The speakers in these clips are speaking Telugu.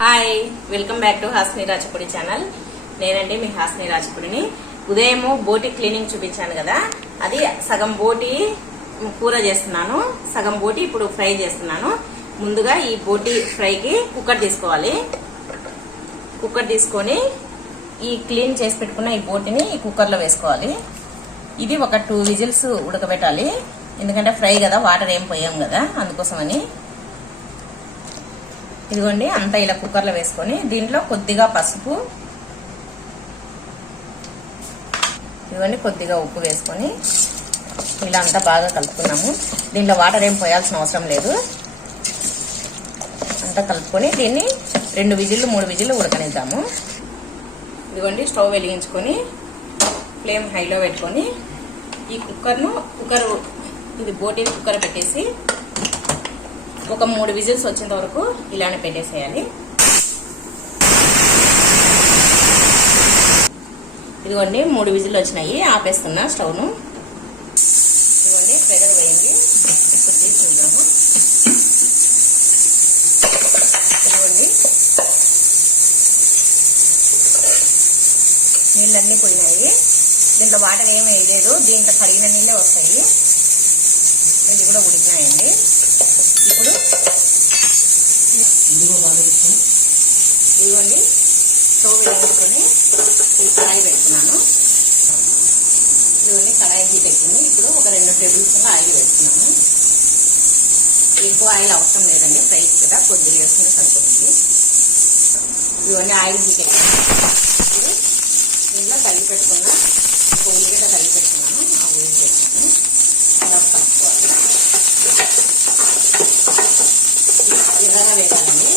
Hi welcome back to Hasni Rajapudi channel నేనండి మీ హాస్ని రాజపూడిని ఉదయము బోటి క్లీనింగ్ చూపించాను కదా అది సగం బోటి కూర చేస్తున్నాను. సగం బోటి ఇప్పుడు ఫ్రై చేస్తున్నాను. ముందుగా ఈ బోటి ఫ్రైకి కుక్కర్ తీసుకోవాలి. కుక్కర్ తీసుకొని ఈ క్లీన్ చేసి పెట్టుకున్న ఈ బోటిని ఈ కుక్కర్లో వేసుకోవాలి. ఇది ఒక టూ విజిల్స్ ఉడకబెట్టాలి. ఎందుకంటే ఫ్రై కదా వాటర్ ఏం పోయాం కదా అందుకోసమని. ఇదిగోండి అంతా ఇలా కుక్కర్లో వేసుకొని దీంట్లో కొద్దిగా పసుపు ఇదిగోండి కొద్దిగా ఉప్పు వేసుకొని ఇలా అంతా బాగా కలుపుకున్నాము. దీంట్లో వాటర్ ఏం పోయాల్సిన అవసరం లేదు. అంతా కలుపుకొని దీన్ని రెండు విజిల్లు మూడు విజిల్లు ఉడకనిద్దాము. ఇదిగోండి స్టవ్ వెలిగించుకొని ఫ్లేమ్ హైలో పెట్టుకొని ఈ కుక్కర్ను కుక్కర్ ఇది బోటీ కుక్కర్ పెట్టేసి ఒక మూడు విజిల్స్ వచ్చేంత వరకు ఇలానే పెట్టేసేయాలి. ఇదిగోండి మూడు విజిల్లు వచ్చినాయి. ఆపేస్తున్నా స్టవ్ను. ఇదిగోండి ప్రెజర్ పోయింది. ఇప్పుడు తీసి చూద్దాము ఇదిగోండి. నీళ్ళన్నీ పోయినాయి. దీంట్లో వాటర్ ఏమీ వేయలేదు. దీంట్లో కడిగిన నీళ్ళే వస్తాయి. ఇది కూడా ఉడికినాయండి ఇప్పుడు ఇదిగోండి స్టవ్ వేయించుకొని ఈ కడాయి పెట్టుకున్నాను ఇదిగోండి కడాయి హీట్ ఎక్కింది ఇప్పుడు ఒక రెండు టేబుల్ స్పూన్ ఆయిల్ వేస్తున్నాము. ఎక్కువ ఆయిల్ అవసరం లేదండి. ఫ్రై కదా కొద్దిగా వేసుకుంటే సరిపోతుంది. ఇవన్నీ ఆయిల్ హీట్ ఇప్పుడు దీంట్లో కలిపి పెట్టుకున్న ఒక ఉల్లిగడ్డ కలిపి పెట్టుకున్నాను. ఆ ఉల్లిగడ్డ వేసుకుని ఇలా కలుపుకోవాలి. ఎర్రగా వేయాలండి.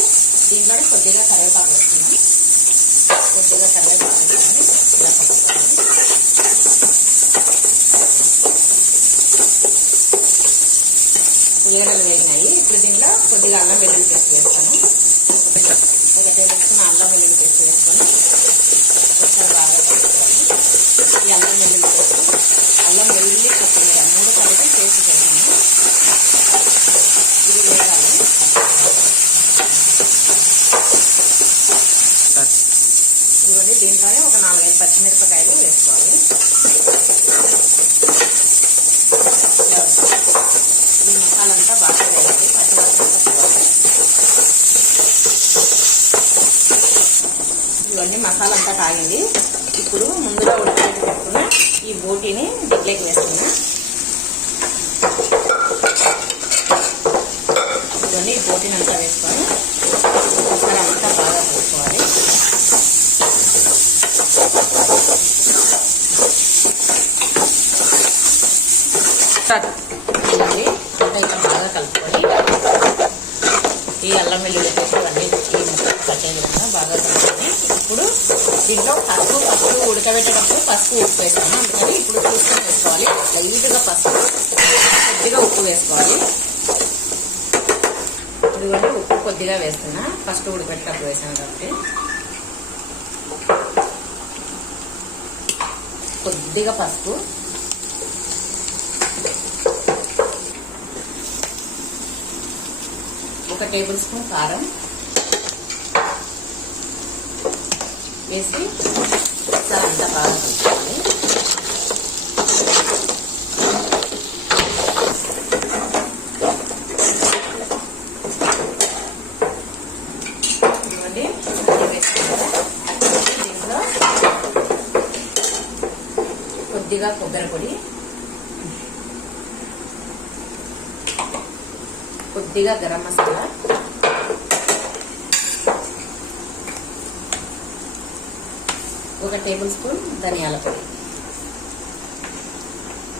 దీంట్లో కొద్దిగా కరివేపాకు వేస్తున్నాను. కొద్దిగా కరివేపాకు వేసుకొని ఇలా కలుపుకోవాలి ఉల్లిగడ్డలు వేసినాయి ఇప్పుడు దీంట్లో కొద్దిగా అల్లం వెల్లుల్లి పేస్ట్ వేస్తాను. ఒక టేబుల్ స్పూన్ అల్లం వెల్లుల్లి పేస్ట్ వేసుకొని ఒకసారి బాగా కలుపుకోవాలి. ఈ అల్లం వెల్లుల్లి పేస్ట్ అల్లం వెల్లుల్లి కొత్తిమీర మూడు కలిపి పేస్ట్ చేస్తాను. ఇది వేయాలి ఇదిగోండి దీంట్లోనే ఒక నాలుగైదు పచ్చిమిరపకాయలు వేసుకోవాలి. ఈ మసాలంతా బాగా వేయాలి ఇవన్నీ మసాలా అంతా కాగింది. ఇప్పుడు ముందుగా ఉడకబెట్టి పెట్టుకున్న ఈ బోటీని దిట్లోకి వేస్తున్నా ఇవన్నీ ఈ బోటీని అంతా వేసుకొని ఒకసారి అంతా బాగా కలుపుకోవాలి ఇవ్వండి అంతా ఇలా బాగా కలుపుకొని ఈ అల్లం వెల్లుల్లి పేస్ట్ ఇవన్నీ ఈ ముక్కలు బాగా కలుపుకొని ఇప్పుడు దీంట్లో పసుపు పసుపు ఉడకబెట్టేటప్పుడు పసుపు ఉప్పు వేస్తాము. అందుకని ఇప్పుడు చూసుకొని వేసుకోవాలి. లైట్గా పసుపు కొద్దిగా ఉప్పు వేసుకోవాలి. ఇదిగోండి ఉప్పు కొద్దిగా వేస్తున్నా. ఫస్ట్ ఉడకబెట్టేటప్పుడు వేసాను కాబట్టి. కొద్దిగా పసుపు. ఒక టేబుల్ స్పూన్ కారం వేసి ఒకసారి అంతా బాగా కలుపుకోవాలి ఇవ్వండి దీంట్లో కొద్దిగా కొబ్బరి పొడి కొద్దిగా గరం మసాలా. ఒక టేబుల్ స్పూన్ ధనియాల పొడి.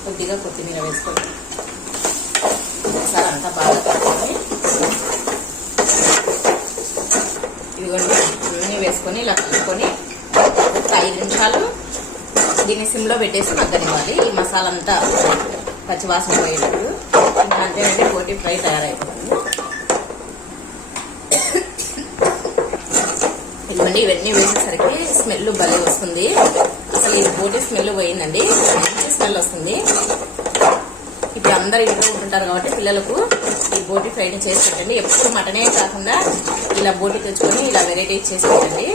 కొద్దిగా కొత్తిమీర వేసుకోండి ఒకసారి అంతా బాగా కలుపుకొని ఇదిగోండి అన్నీ వేసుకొని ఇలా కలుపుకొని ఒక ఐదు నిమిషాలు దీన్ని సిమ్లో పెట్టేసి మగ్గనివ్వాలి. ఈ మసాలా అంతా పచ్చివాసన పోయేటప్పుడు. ఇంకా అంతేనండి పోటీ ఫ్రై తయారైపోతుంది. ఇవన్నీ ఇవన్నీ వేసేసరికి స్మెల్ భలే వస్తుంది. అసలు ఈ బోటి స్మెల్ పోయిందండి. మంచి స్మెల్ వస్తుంది. ఇప్పుడు అందరు ఇంట్లో ఉంటుంటారు కాబట్టి పిల్లలకు ఈ బోటి ఫ్రైని చేసి పెట్టండి. ఎప్పుడు మటనే కాకుండా ఇలా బోటి తెచ్చుకొని ఇలా వెరైటీస్ చేసి పెట్టండి.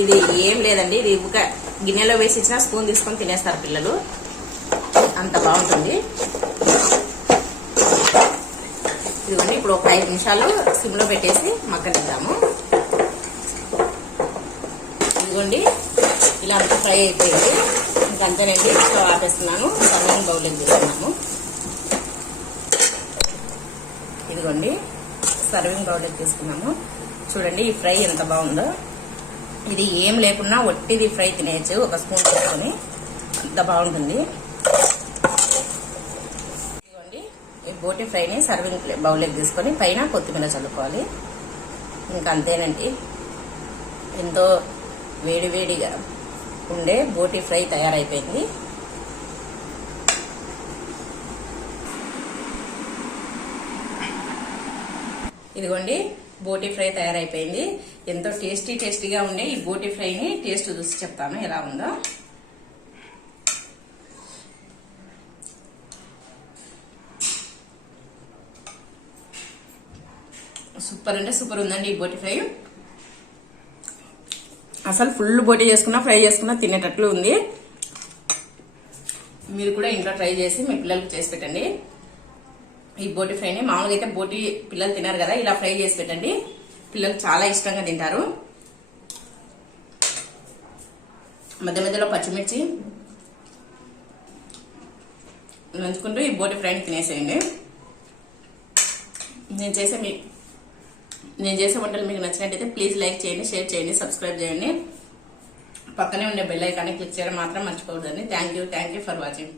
ఇది ఏం లేదండి. ఇది ఒక గిన్నెలో వేసి ఇచ్చిన స్పూన్ తీసుకొని తినేస్తారు పిల్లలు. అంత బాగుంటుంది. ఇప్పుడు ఒక ఐదు నిమిషాలు సిమ్లో పెట్టేసి మగ్గనిద్దాము. ఇదిగోండి ఇలా అంతా ఫ్రై అయిపోయింది. ఇంకంతేనండి స్టవ్ ఆపేస్తున్నాను. సర్వింగ్ బౌల్ తీసుకున్నాము ఇదిగోండి సర్వింగ్ బౌల్ తీసుకున్నాము. చూడండి ఈ ఫ్రై ఎంత బాగుందో. ఇది ఏం లేకున్నా ఒట్టిది ఫ్రై తినేయచ్చు. ఒక స్పూన్ తీసుకొని అంత బాగుంటుంది ఇదిగోండి ఈ బోటి ఫ్రైని సర్వింగ్ ప్లే- బౌల్లోకి తీసుకొని పైన కొత్తిమీర చల్లుకోవాలి. ఇంకా అంతేనండి. ఎంతో వేడివేడిగా ఉండే బోటి ఫ్రై తయారైపోయింది. ఇదిగోండి బోటి ఫ్రై తయారైపోయింది. ఎంతో టేస్టీ టేస్టీగా ఉండే ఈ బోటి ఫ్రైని టేస్ట్ చూసి చెప్తాను ఎలా ఉందో. సూపర్ అంటే సూపర్ ఉందండి ఈ బోటి ఫ్రై. అసలు ఫుల్ బోటి చేసుకున్నా ఫ్రై చేసుకున్నా తినేటట్లు ఉంది. మీరు కూడా ఇంట్లో ట్రై చేసి మీ పిల్లలకు చేసి పెట్టండి. ఈ బోటి ఫ్రైని మామూలుగా అయితే బోటి పిల్లలు తినారు కదా ఇలా ఫ్రై చేసి పెట్టండి. పిల్లలు చాలా ఇష్టంగా తింటారు. మధ్య మధ్యలో పచ్చిమిర్చి నంచుకుంటూ ఈ బోటి ఫ్రైని తినేసేయండి. నేను చేసే మీ నేను చేసే వంటలు మీకు నచ్చినట్టయితే ప్లీజ్ లైక్ చేయండి షేర్ చేయండి సబ్స్క్రైబ్ చేయండి. పక్కనే ఉండే బెల్ ఐకాన్ని క్లిక్ చేయడం మాత్రం మర్చిపోకూడదండి thank you thank you for watching